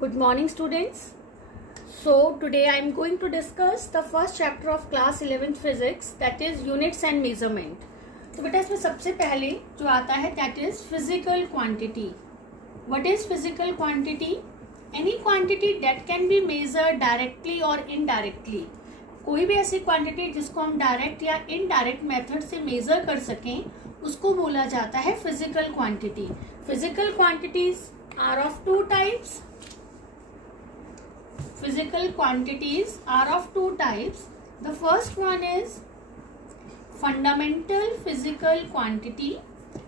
Good morning students. So today I am going to discuss the first chapter of class 11th physics, that is units and measurement. तो बेटा इसमें सबसे पहले जो आता है that is physical quantity. What is physical quantity? Any quantity that can be measured directly or indirectly. कोई भी ऐसी क्वांटिटी जिसको हम डायरेक्ट या इनडायरेक्ट मेथड से मेजर कर सकें उसको बोला जाता है physical quantity. Physical quantities are of two types. Physical quantities are of two types. The first one is fundamental physical quantity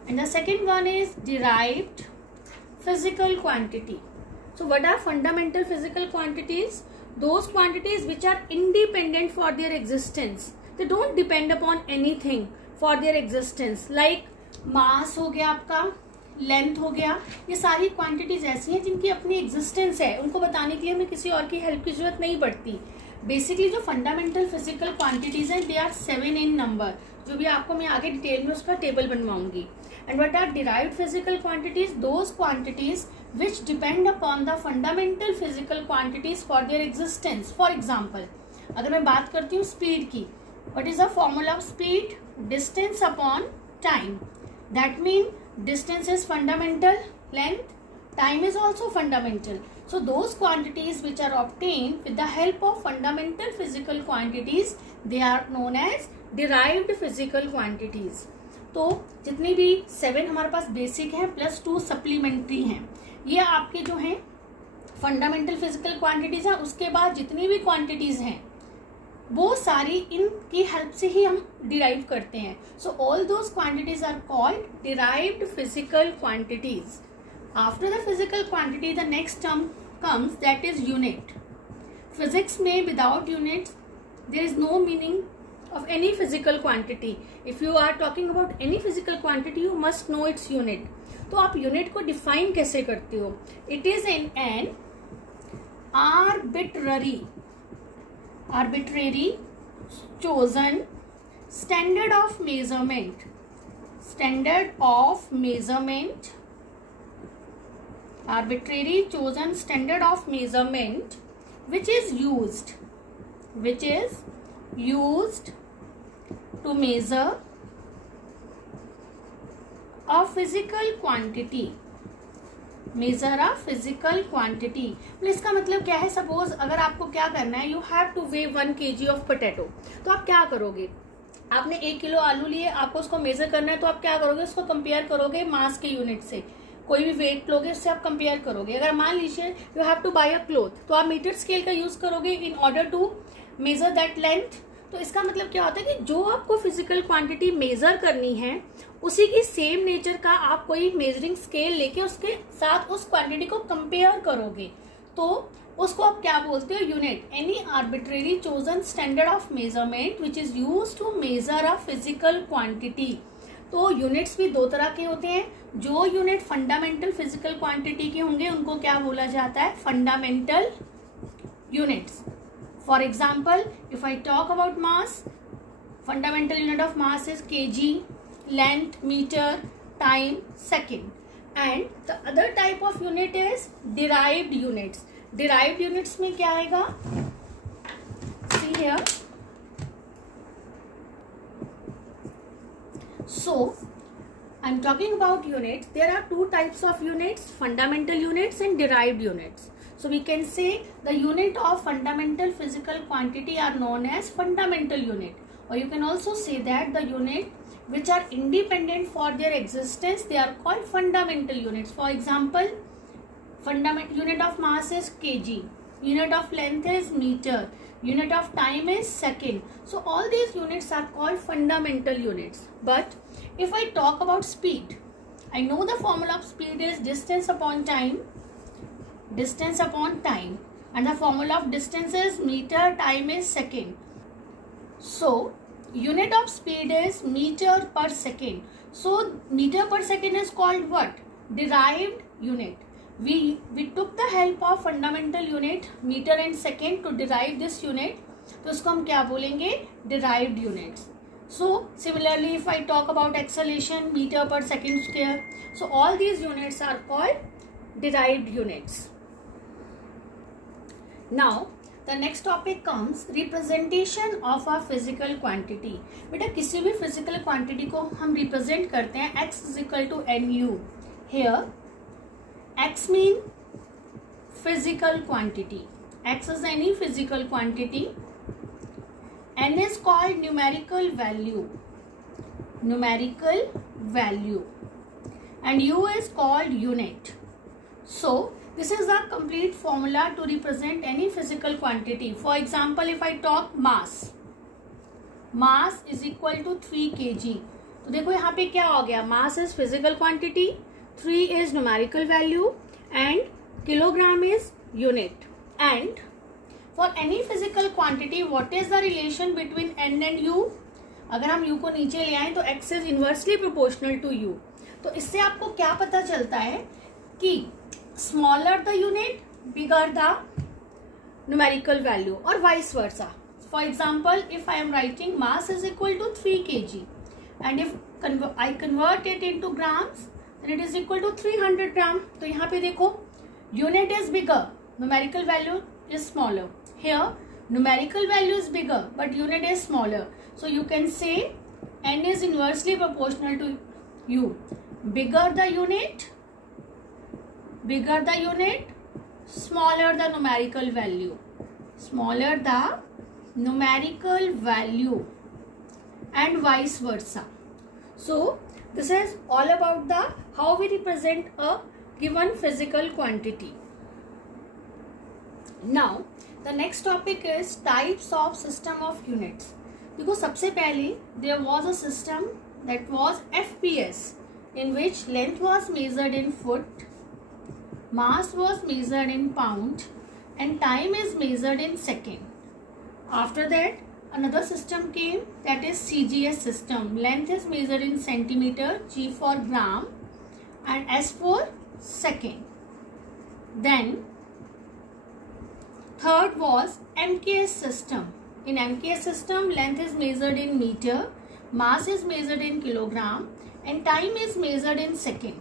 and the second one is derived physical quantity. So what are fundamental physical quantities? Those quantities which are independent for their existence. They don't depend upon anything for their existence. Like mass हो गया आपका, length हो गया, ये सारी quantities ऐसी हैं जिनकी अपनी एग्जिस्टेंस है, उनको बताने के लिए हमें किसी और की हेल्प की जरूरत नहीं पड़ती. बेसिकली जो फंडामेंटल फिजिकल क्वांटिटीज हैं दे आर 7 इन नंबर. जो भी आपको मैं आगे डिटेल में उसका टेबल बनवाऊंगी. And what are derived physical quantities? Those quantities which depend upon the fundamental physical quantities for their existence. For example अगर मैं बात करती हूँ स्पीड की, what is the formula of speed? Distance upon time. That mean distance is fundamental, length, time is also fundamental. So those quantities which are obtained with the help of fundamental physical quantities, they are known as derived physical quantities. तो जितनी भी 7 हमारे पास basic है plus 2 supplementary हैं, ये आपके जो हैं फंडामेंटल फिजिकल क्वांटिटीज हैं. उसके बाद जितनी भी क्वांटिटीज हैं वो सारी इनकी हेल्प से ही हम डिराइव करते हैं. So all those quantities are called derived physical quantities. After the physical quantity the next term comes that is unit. Physics में without units there is no meaning of any physical quantity. If you are talking about any physical quantity you must know its unit. तो आप unit को define कैसे करते हो? It is an arbitrary chosen standard of measurement arbitrary chosen standard of measurement which is used to measure a physical quantity. Measure a physical quantity. इसका मतलब क्या है? सपोज अगर आपको क्या करना है, you have two way 1 kg of potato. तो आप क्या करोगे? आपने 1 किलो आलू लिए, आपको उसको मेजर करना है, तो आप क्या करोगे? उसको कंपेयर करोगे मास के यूनिट से. कोई भी वेट लोगे उससे आप कंपेयर करोगे. अगर मान लीजिए you have to buy a cloth, तो आप मीटर स्केल का यूज करोगे in order to measure that length. तो इसका मतलब क्या होता है कि जो आपको फिजिकल क्वांटिटी मेजर करनी है उसी की सेम नेचर का आप कोई मेजरिंग स्केल लेके उसके साथ उस क्वांटिटी को कंपेयर करोगे, तो उसको आप क्या बोलते हो? Unit. Any arbitrary chosen standard of measurement which is use to measure a physical quantity. तो यूनिट्स भी 2 तरह के होते हैं. जो यूनिट फंडामेंटल फिजिकल क्वांटिटी के होंगे उनको क्या बोला जाता है? Fundamental units. For example, if I talk about mass, fundamental unit of mass is kg, length, meter, time, second. And the other type of unit is derived units. Derived units में क्या आएगा? See here. So, I'm talking about units. There are 2 types of units, fundamental units and derived units. So we can say the unit of fundamental physical quantity are known as fundamental unit, or you can also say that the unit which are independent for their existence, they are called fundamental units. For example, unit of mass is kg, unit of length is meter, unit of time is second. So all these units are called fundamental units. But if I talk about speed, I know the formula of speed is distance upon time, and the formula of distance is meter, time is second. So unit of speed is meter per second. So meter per second is called what? Derived unit. We took the help of fundamental unit meter and second to derive this unit. तो उसको हम क्या बोलेंगे? derived units. So similarly if I talk about acceleration, meter per second square, so all these units are called derived units. Now the next topic comes representation of a physical quantity. बेटा किसी भी physical quantity को हम represent करते हैं x is equal to nu. Here x mean physical quantity. X is any physical quantity. N is called numerical value. Numerical value. And U is called unit. So this is a complete formula to represent any physical quantity. For example, if I talk mass, mass is equal to 3 kg. तो देखो यहाँ पे क्या हो गया, mass is physical quantity, 3 is numerical value and kilogram is unit. And for any physical quantity, what is the relation between n and u? अगर हम u को नीचे ले आए तो x is inversely proportional to u. तो इससे आपको क्या पता चलता है कि smaller the unit, bigger the numerical value, or vice versa. For example, if I am writing mass is equal to 3 kg and if I convert it into grams, then it is equal to 300 gram. तो यहाँ पे देखो unit is bigger, numerical value is smaller. Here numerical value is bigger but unit is smaller. So you can say n is inversely proportional to u. Bigger the unit, smaller the numerical value. Smaller the numerical value and vice versa. So this is all about the how we represent a given physical quantity. Now the next topic is types of system of units. देखो सबसे पहले there was a system that was FPS, in which length was measured in foot, mass was measured in pound and time is measured in second. After that another system came, that is CGS system. Length is measured in centimeter, G for gram and S for second. Then third was MKS system. In MKS system, length is measured in meter, mass is measured in kilogram and time is measured in second.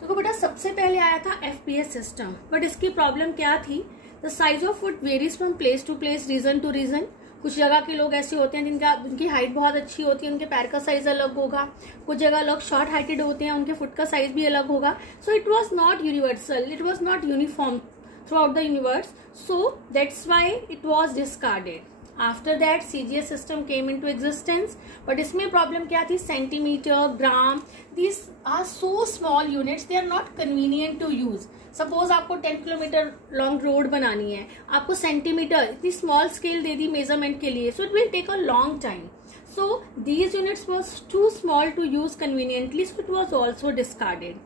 देखो बेटा सबसे पहले आया था FPS system, but इसकी problem क्या थी? The size of foot varies from place to place, region to region. कुछ जगह के लोग ऐसे होते हैं जिनकी हाइट बहुत अच्छी होती है, उनके पैर का साइज अलग होगा. कुछ जगह लोग शॉर्ट हाइटेड होते हैं, उनके फुट का साइज भी अलग होगा. So it was not universal, it was not uniform throughout the universe. So that's why it was discarded. After that CGS system came into existence, but इसमें प्रॉब्लम क्या थी? Centimetre, gram, these are so small units, they are not convenient to use. Suppose आपको 10 kilometre long road बनानी है, आपको centimetre इतनी small scale दे दी मेजरमेंट के लिए, so it will take a long time. So these units was too small to use conveniently, so it was also discarded.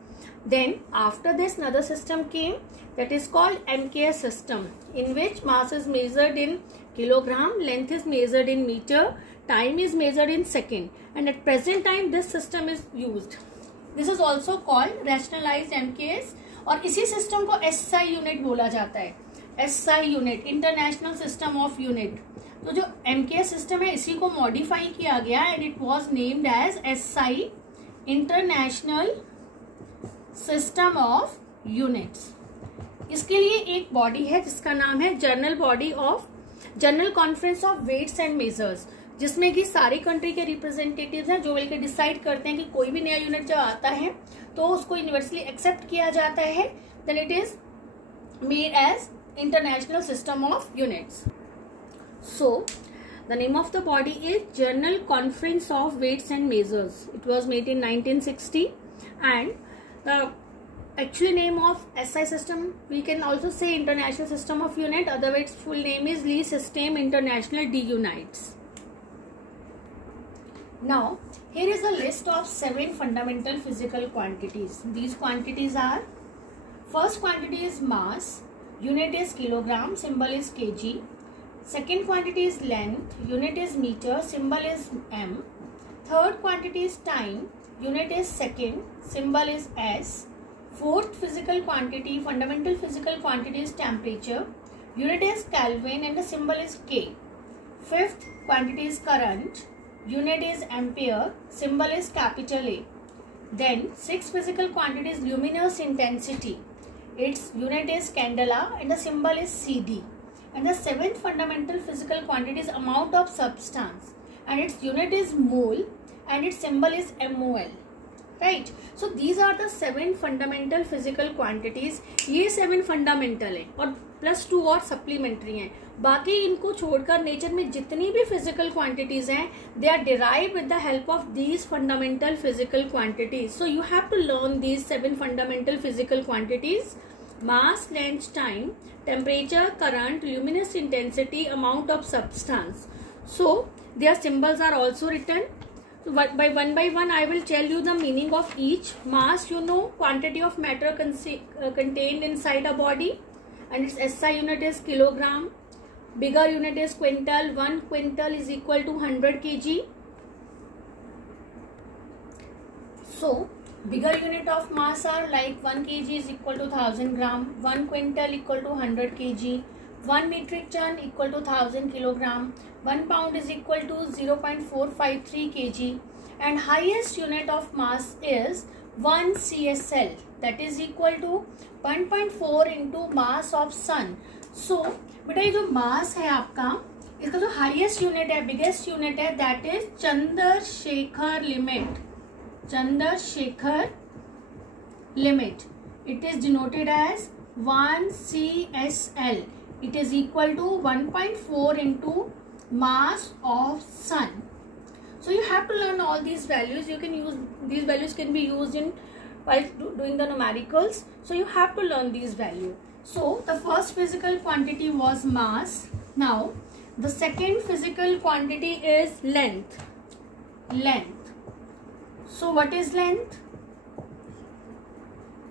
Then after this another system came, that is called MKS system, in which mass is measured in kilogram, length is measured in meter, time is measured in second, and at present time this system is used. This is also called rationalized MKS और इसी system को SI unit बोला जाता है. SI unit, international system of unit. तो जो MKS system है इसी को मॉडिफाई किया गया and it was named as SI, international system of units. इसके लिए एक बॉडी है जिसका नाम है general conference of weights and measures, जिसमें कि सारी कंट्री के रिप्रेजेंटेटिव्स हैं जो मिलकर डिसाइड करते हैं कि कोई भी नया यूनिट जब आता है तो उसको यूनिवर्सली एक्सेप्ट किया जाता है. Then it is made as international system of units. So the name of the body is general conference of weights and measures. It was made in 1960 and the actual name of SI system we can also say International System of Unit, otherwise its full name is Lee System International D Unites. Now here is a list of 7 fundamental physical quantities. These quantities are: first quantity is mass, unit is kilogram, symbol is kg. Second quantity is length, unit is meter, symbol is m. Third quantity is time, unit is second, symbol is s. Fourth physical quantity, fundamental physical quantity is temperature, unit is Kelvin and the symbol is K. Fifth quantity is current, unit is ampere, symbol is capital A. Then sixth physical quantity is luminous intensity, its unit is candela and the symbol is CD. And the seventh fundamental physical quantity is amount of substance, and its unit is mole, and its symbol is MOL. Right? So these are the 7 fundamental physical quantities. ये 7 fundamental है और +2 और supplementary हैं. बाकी इनको छोड़कर nature में जितनी भी physical quantities हैं, they are derived with the help of these fundamental physical quantities. So you have to learn these 7 fundamental physical quantities: mass, length, time, temperature, current, luminous intensity, amount of substance. So their symbols are also written. So by one I will tell you the meaning of each. Mass, you know, quantity of matter contained inside a body, and its SI unit is kilogram. Bigger unit is quintal. 1 quintal is equal to 100 kg. So bigger unit of mass are like 1 kg is equal to 1000 gram, 1 quintal equal to 100 kg, 1 metric ton equal to 1000 kilogram, 1 pound is equal to 0.453 kg, and highest unit of mass is 1 CSL, that is equal to 1.4 into mass of sun. So बेटा ये जो मास है आपका, इसका जो highest unit है, biggest unit है, that is Chandrashekhar limit. Chandrashekhar limit. It is denoted as 1 CSL. It is equal to 1.4 into mass of sun. So you have to learn all these values. You can use these values, can be used in while doing the numericals. So you have to learn these values. So the first physical quantity was mass. Now the second physical quantity is length. Length. So what is length?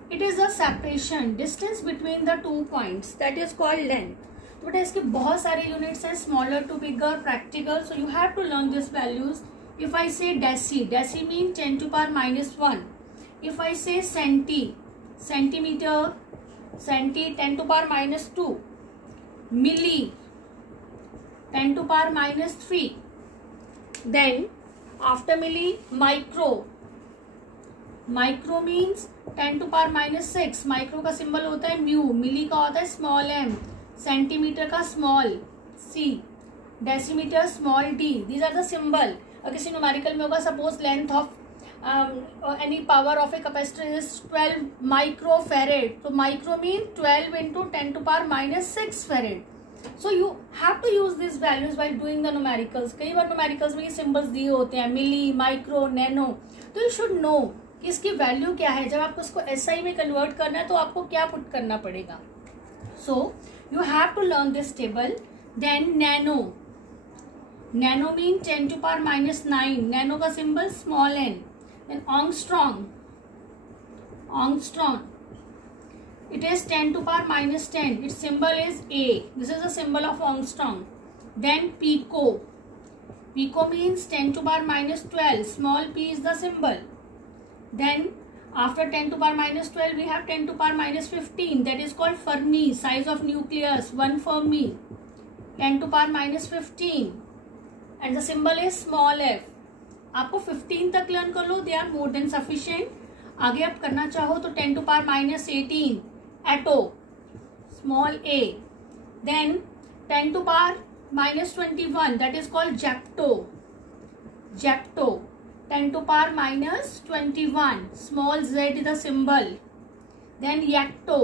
It is a separation, distance between the 2 points, that is called length. तो बेटा इसके बहुत सारे units हैं, smaller to bigger, practical. So you have to learn these values. If I say deci, deci means 10 to power minus 1. If I say centi, centimeter, centi 10 to power minus 2. Milli, 10 to power minus 3. Then after milli, micro. Micro means 10 to power minus 6. Micro का symbol होता है mu, milli का होता है small m, centimetre का small c, decimetre small d. These are the symbol. और किसी numerical में होगा suppose length of any power of a capacitor is 12 micro farad. तो micro mean 12 into 10 to power minus 6 farad. So you have to use these values while doing the numericals. कई बार numericals में ये symbols दिए होते हैं, मिली, micro, nano. तो you should know कि इसकी वैल्यू क्या है. जब आपको इसको SI में कन्वर्ट करना है तो आपको क्या पुट करना पड़ेगा. So you have to learn this table. Then nano. Nano mean 10 to power minus 9. Nano का symbol small n. Then angstrom. Angstrom, it is 10 to power minus 10. Its symbol is A. This is the symbol of Armstrong. Then pico. Pico means 10 to power minus 12. Small p is the symbol. Then after 10 to power minus 12 we have 10 to power minus 15. That is called Fermi. Size of nucleus 1 Fermi. 10 to power minus 15. And the symbol is small f. आपको 15 तक learn कर लो. They are more than sufficient. आगे आप करना चाहो तो 10 to power minus 18. Atto, small a. Then 10 to power minus 21, that is called Japto. Japto, 10 to power minus 21, small z is the symbol. Then Yacto,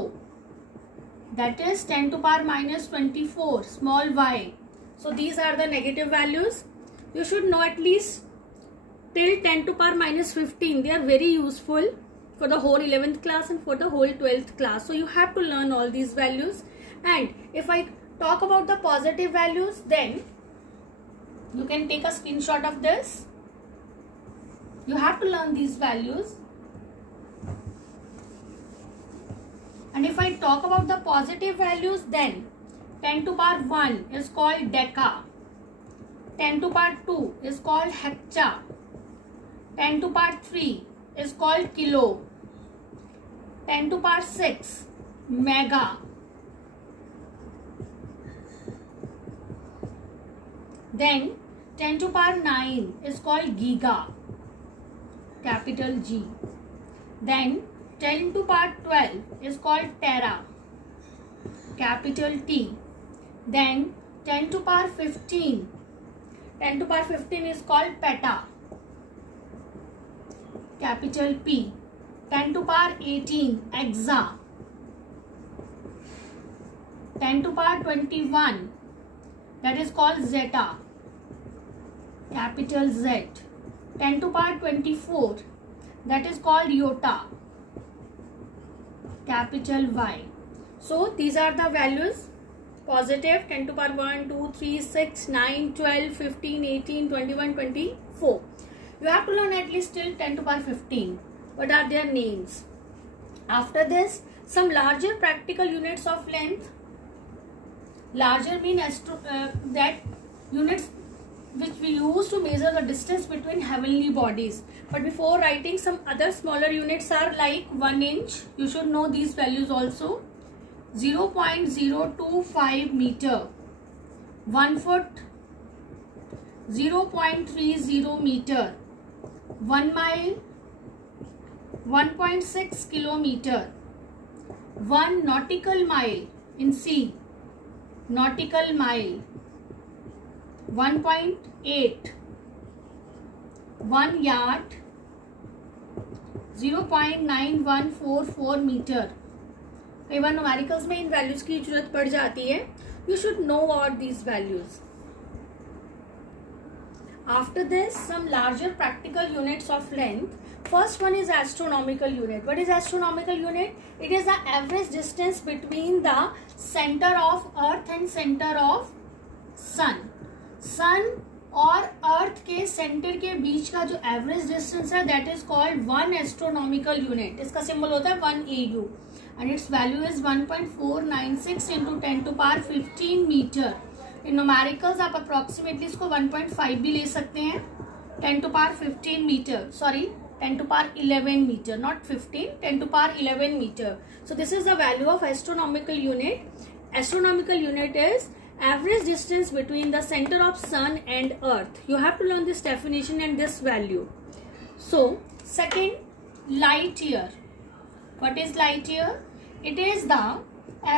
that is 10 to power minus 24, small y. So these are the negative values. You should know at least till 10 to power minus 15. They are very useful for the whole 11th class and for the whole 12th class. So you have to learn all these values. And if I talk about the positive values, then you can take a screenshot of this. You have to learn these values. And if I talk about the positive values, then 10 to power 1 is called deca. 10 to power 2 is called hecta. 10 to power 3 is called kilo. 10 to power 6 mega. Then 10 to power 9 is called giga, capital G. Then 10 to power 12 is called tera, capital T. Then 10 to power 15. 10 to power 15 is called peta. Capital P. 10 to power 18, exa. 10 to power 21, that is called zeta. Capital Z. 10 to power 24, that is called iota. Capital Y. So these are the values. Positive 10 to power 1, 2, 3, 6, 9, 12, 15, 18, 21, 24. You have to learn at least till 10 to power 15. What are their names? After this, some larger practical units of length. Larger mean that units which we use to measure the distance between heavenly bodies. But before writing, some other smaller units are like 1 inch. You should know these values also. 0.025 meter. 1 foot. 0.30 meter. 1 mile. 1.6 kilometer. 1 nautical mile in sea. Nautical mile. 1.8. 1 yard. 0.9144 metre. कई बार numericals में इन values की जरूरत पड़ जाती है. You should know what these values. After this, some larger practical units of length. First one is astronomical unit. What is astronomical unit? It is the average distance between the center of Earth and center of Sun. Sun और अर्थ के centre के बीच का जो average distance है that is called 1 astronomical unit. इसका symbol होता है 1 AU and its value is 1.496 into 10 to power 15 metre. In numericals आप अप्रोक्सीमेटली इसको 1.5 भी ले सकते हैं. 10 to power 15 metre, sorry 10 to power 11 meter, not 15, 10 to power 11 meter. So this is the value of astronomical unit. Astronomical unit is average distance between the center of sun and earth. You have to learn this definition and this value. So second, light year. What is light year? It is the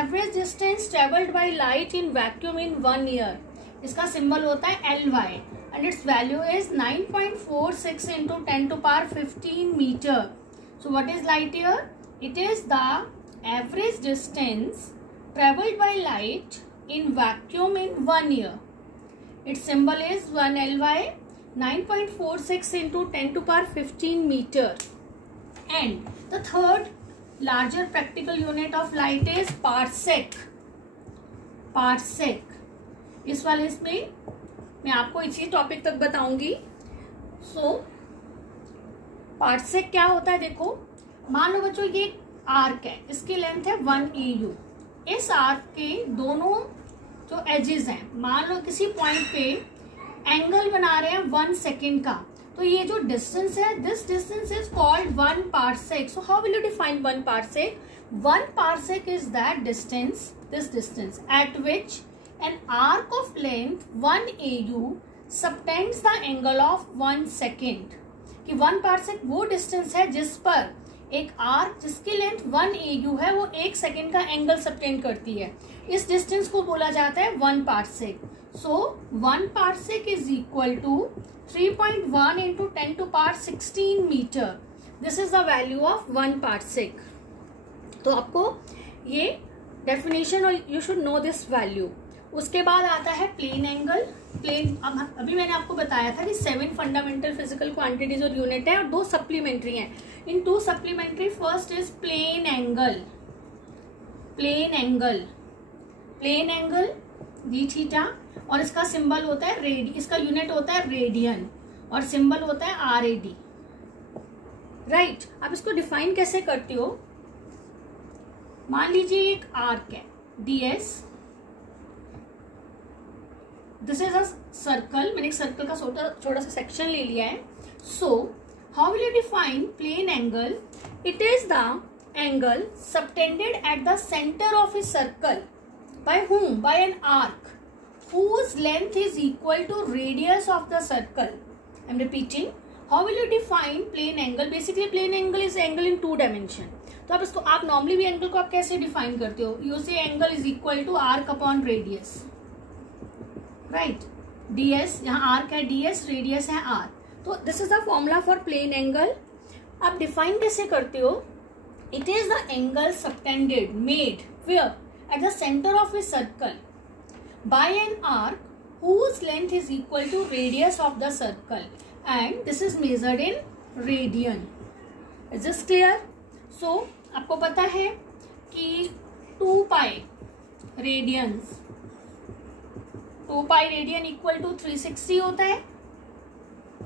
average distance traveled by light in vacuum in 1 year. इसका symbol होता है LY and its value is 9.46 into 10 to power 15 meter. So what is light year? It is the average distance traveled by light in vacuum in 1 year. Its symbol is 1 LY, 9.46 into 10 to power 15 meter. And the third larger practical unit of light is parsec. Parsec. इस वाले इसमें मैं आपको इसी topic तक बताऊंगी. सो parsec क्या होता है देखो. मान लो बच्चों ये आर्क है, इसकी लेंथ है 1 AU. इस आर्क के दोनों जो एजेस हैं, मान लो किसी पॉइंट पे एंगल बना रहे हैं 1 सेकेंड का, तो ये जो डिस्टेंस है this distance is called 1 parsec. So how will you define 1 parsec? 1 parsec is that distance, this distance eight which an arc of length 1 AU subtends the angle of 1 second. कि 1 parsec वो distance है जिस पर एक arc जिसकी length 1 AU है वो 1 second का एंगल सबटेंड करती है. इस डिस्टेंस को बोला जाता है 1 parsec. So 1 parsec is equal to 3.1 into 10 to power 16 metre. This is the value of 1 parsec. तो आपको ये डेफिनेशन और you should know this value. उसके बाद आता है प्लेन एंगल. प्लेन, अब अभी मैंने आपको बताया था कि 7 फंडामेंटल फिजिकल क्वांटिटीज और यूनिट है और 2 सप्लीमेंट्री हैं. इन 2 supplementary first is plane angle. Plane angle, plane angle d theta और इसका सिंबल होता है रेडी, इसका यूनिट होता है रेडियन और सिंबल होता है RAD. राइट. आप इसको डिफाइन कैसे करते हो? मान लीजिए एक आर्क है DS. This is a circle. मैंने एक सर्कल का छोटा सा सेक्शन ले लिया है. So how will you define plane angle? It is the angle subtended at the centre of a circle by whom? By an arc whose length is equal to radius of the circle. I am repeating. How will you define plane angle? Basically plane angle is angle in 2 dimension. तो आप normally भी angle को आप कैसे define करते हो? You say angle is equal to arc upon radius. Right, ds यहाँ arc है ds, रेडियस है r. तो this is the formula for plane angle. आप डिफाइन कैसे करते हो? It is the angle subtended made where at the centre of a circle by an arc whose length is equal to radius of the circle, and this is measured in radian. Is this clear? So आपको पता है कि 2 pi radian equal to 360 होता है.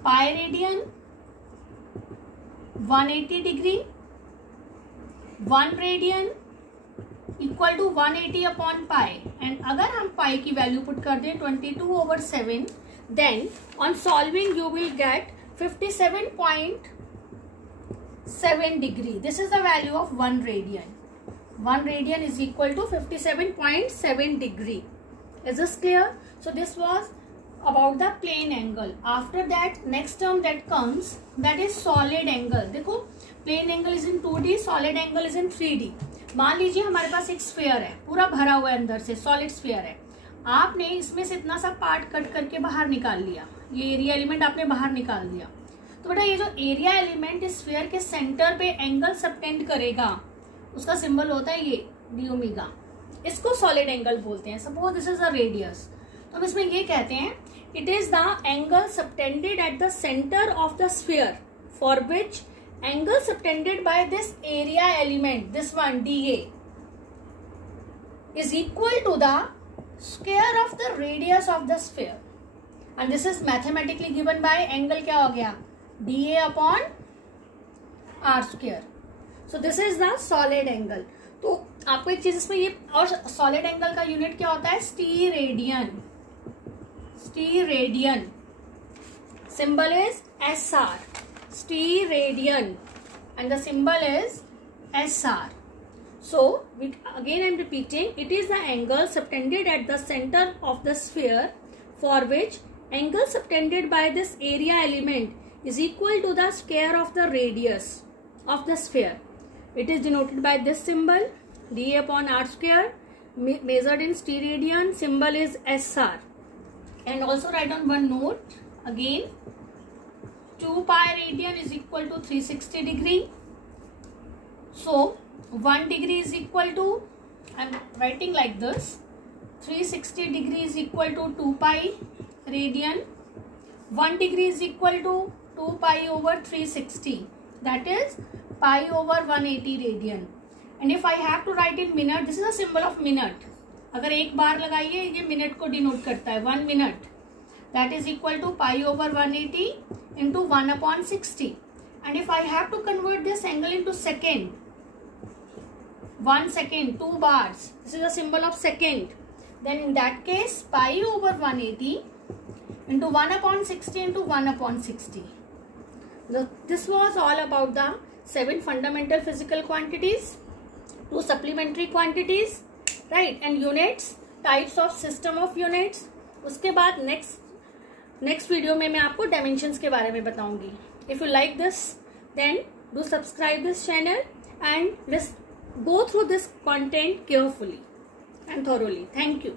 pi radian 180 degree, 1 radian equal to 180 upon pi. And अगर हम pi की value put कर दें 22/7, then on solving you will get 57.7 degree. This is the value of 1 radian. 1 radian is equal to 57.7 degree. Is this clear? So this was about the plane angle. After that, next term that comes, that is solid angle. देखो, plane angle is in 2D, solid angle is in 3D. मान लीजिए हमारे पास एक sphere है, पूरा भरा हुआ है अंदर से, सॉलिड स्फीयर है. आपने इसमें से इतना सा पार्ट कट करके बाहर निकाल लिया, ये एरिया एलिमेंट आपने बाहर निकाल दिया. तो बेटा ये जो एरिया एलिमेंट इस स्फीयर के सेंटर पे एंगल सबटेंड करेगा, उसका सिंबल होता है ये डी ओमेगा. इसको सॉलिड एंगल बोलते हैं. Suppose this is a radius, तो हम इसमें ये कहते हैं it is the angle subtended at the center of the sphere, for which angle subtended by this area element, this one dA, is equal to the square of the radius of the sphere, and this is mathematically given by angle क्या हो गया, dA upon r square. So this is the solid angle. तो आपको एक चीज इसमें ये, और solid angle का यूनिट क्या होता है, स्टीरेडियन. Steradian. Symbol is SR. Steradian. And the symbol is SR. So, again I am repeating, it is the angle subtended at the center of the sphere, for which angle subtended by this area element is equal to the square of the radius of the sphere. It is denoted by this symbol, dA upon r square, measured in steradian. Symbol is SR. And also write on one note again, 2 pi radian is equal to 360 degree. So 1 degree is equal to, I am writing like this, 360 degree is equal to 2 pi radian. 1 degree is equal to 2 pi over 360, that is pi over 180 radian. And if I have to write in minute, this is a symbol of minute. अगर एक बार लगाइए, ये minute को denote करता है, 1 minute, that is equal to pi over 180 into 1/60. And if I have to convert this angle into second, 1 second, 2 bars, this is a symbol of second, then in that case pi over 180 into 1/60 into 1/60. This was all about the 7 fundamental physical quantities, 2 supplementary quantities, right, and units, types of system of units. उसके बाद next video में मैं आपको dimensions के बारे में बताऊंगी. If you like this, then do subscribe this channel and let's go through this content carefully and thoroughly. Thank you.